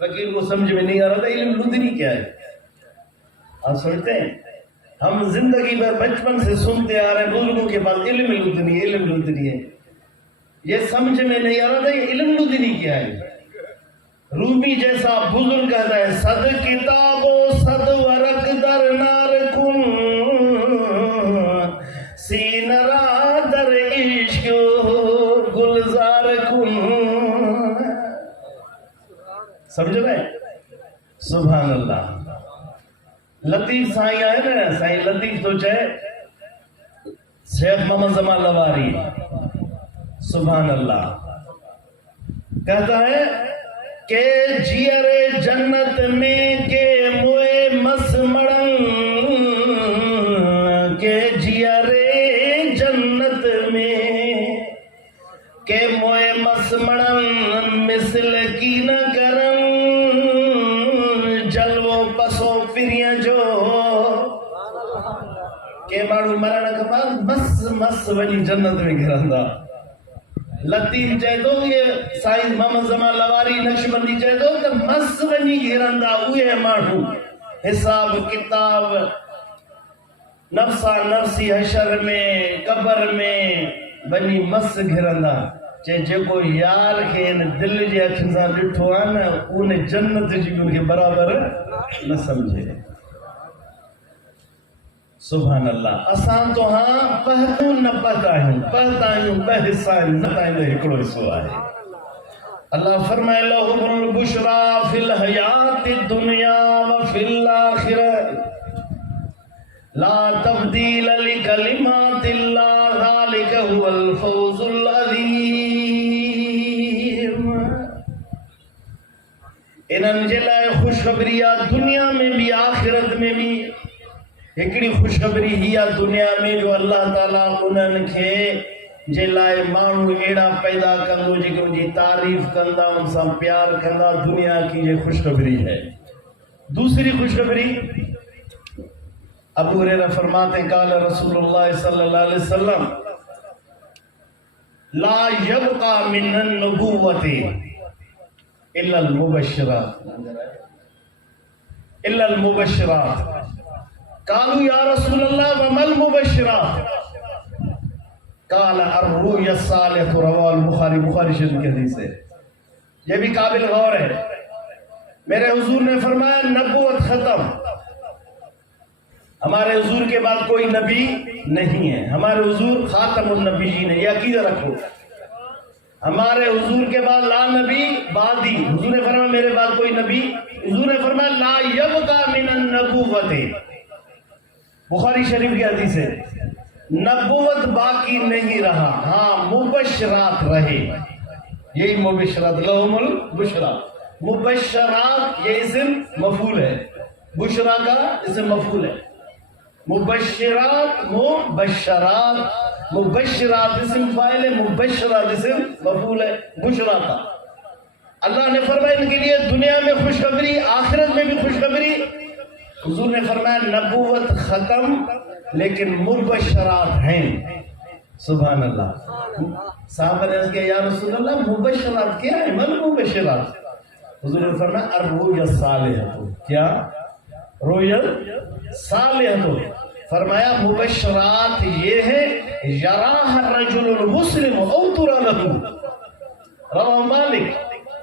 فقیر کو سمجھ میں نہیں آ رہا تھا علم لدنی کیا ہے. آپ سمجھتے ہیں ہم زندگی بھر بچپن سے سنتے آ رہے ہیں بزرگوں کے پاس علم لدنی علم لدنی ہے. یہ سمجھ میں نہیں آ رہا تھا یہ علم لدنی کیا ہے. رومی جیسا بزرگ کہتا ہے صد کتاب و صد ورق در نار کن سین را در عشق گلزار کن. سمجھ رہے ہیں؟ سبحان اللہ. لطیف سائیں آئے نا, سائیں لطیف تو چاہے شیخ محمد زمان لواری, سبحان اللہ, کہتا ہے کہ جیئر جنت میں کے موئے مس مڑن, کہ جیئر جنت میں کے موئے مس مڑن مثل کی نہ کرن جلووں پسوں پھریاں جو کہ ماڑو مرن کے بعد مس مس وجی جنت میں گرندا. لطیف چاہے تو یہ سائنس محمد زمان لواری نقشبندی چاہے تو کہ مس ونی گرندا اوے ماڑو حساب کتاب نفسا نفسی حشر میں قبر میں بنی مس گرندا. چاہے جو کو یار کے ان دل جے اکھن سان ڈٹھو ہے نا انہیں جنت جی ان کے برابر نہ سمجھے. سبحان اللہ. اسان تو ہاں پہتوں نہ پہتائیں بحثائیں نہ تائیں ہکڑو حصو آئے. اللہ فرمائے لہم البشرا فی الحیات الدنیا وفی الاخرہ لا تبدیل لکلمات اللہ ذالک هو الفوز العظیم. انہاں جے لائے خوشخبری دنیا میں بھی آخرت میں بھی. ہکڑی خوشخبری ہی دنیا میں جو اللہ تعالیٰ انہن کے جے لائے مانو ایڑا پیدا کندو جے کہ ان کی تعریف کندا ان سے پیار کندا, دنیا کی یہ خوشخبری ہے. دوسری خوشخبری ابو ہریرہ فرماتے ہیں قال رسول اللہ صلی اللہ علیہ وسلم لا یبقى من النبوۃ الا المبشرات الا المبشرات. قالوا یا رسول اللہ وما المبشرات قال الرؤيا الصالحة رواه البخاری. بخاری شریف کی حدیث ہے. یہ بھی قابل غور ہے. میرے حضور نے فرمایا نبوت ختم, ہمارے حضور کے بعد کوئی نبی نہیں ہے. ہمارے حضور خاتم النبیین ہے, یہ عقیدہ رکھو. ہمارے حضور کے بعد لا نبی بعدی. حضور نے فرمایا میرے بعد کوئی نبی. حضور نے فرمایا لا یبقى من النبوۃ, بخاری شریف کی حدیث ہے, نبوت باقی نہیں رہا, ہاں مبشرات رہے. یہی مبشرات, لہم البشرا. مبشرات یہ اسم مفعول ہے, بشرا کا اسم مفعول ہے. مبشرات مبشرات, مبشرات اسم فاعل ہے, مبشرات اسم مفعول ہے بشرا کا. اللہ نے فرمایا ان کے لیے دنیا میں خوشخبری, آخرت میں بھی خوشخبری. حضور نے فرمایا نبوت ختم لیکن مبشرات ہیں. سبحان اللہ. صحابہ نے عرض کیا یا رسول اللہ مبشرات کیا ہے, من مبشرات؟ حضور نے فرمایا الرؤیا الصالحۃ. کیا رؤیا صالحۃ؟ فرمایا مبشرات یہ ہے یراہ الرجل المسلم او ترى له. رواہ مالک,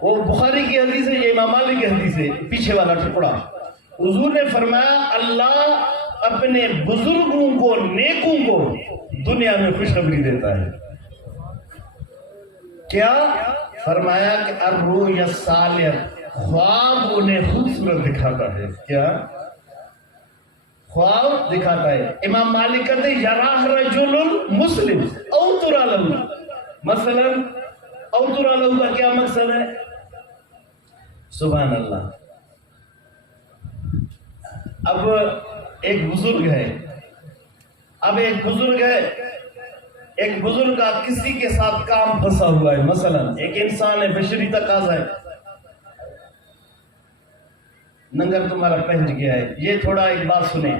وہ بخاری کی حدیث ہے, یہ امام مالک کی حدیث ہے, پیچھے والا ٹکڑا. حضور نے فرمایا اللہ اپنے بزرگوں کو نیکوں کو دنیا میں خوشخبری دیتا ہے. کیا فرمایا کہ الرؤیا الصالح, خواب انہیں خوبصورت دکھاتا ہے. کیا خواب دکھاتا ہے. امام مالک کہتے ہیں یراہ رجل مسلم او ترى له. مثلا او ترى له کا کیا مقصد ہے؟ سبحان اللہ. اب ایک بزرگ ہے, ایک بزرگ کا کسی کے ساتھ کام پھنسا ہوا ہے. مثلا ایک انسان ہے, بشری تقاضا ہے, ننگر تمہارا پہنچ گیا ہے. یہ تھوڑا ایک بات سنیں.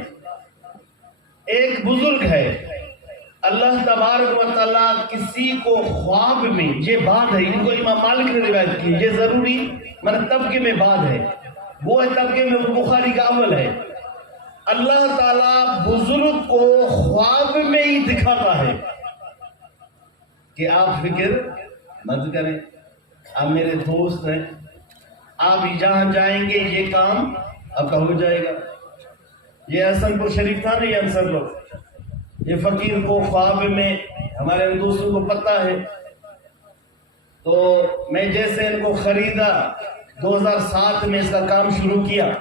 ایک بزرگ ہے, اللہ تبارک و تعالیٰ کسی کو خواب میں، یہ بات ہے، ان کو امام مالک نے روایت کی، یہ ضروری طبقے میں بات ہے، وہ ہے طبقے میں بخاری کا اول ہے، اللہ تعالیٰ بزرگ کو خواب میں ہی دکھاتا ہے کہ آپ فکر مت کریں، آپ میرے دوست ہیں، آپ جہاں جائیں گے یہ کام آپ کا ہو جائے گا۔ یہ حسن پور شریف تھا نا، یہ انصر لوگ، یہ فقیر کو خواب میں، ہمارے دوستوں کو پتہ ہے، تو میں جیسے ان کو خریدا 2007 میں اس کا کام شروع کیا،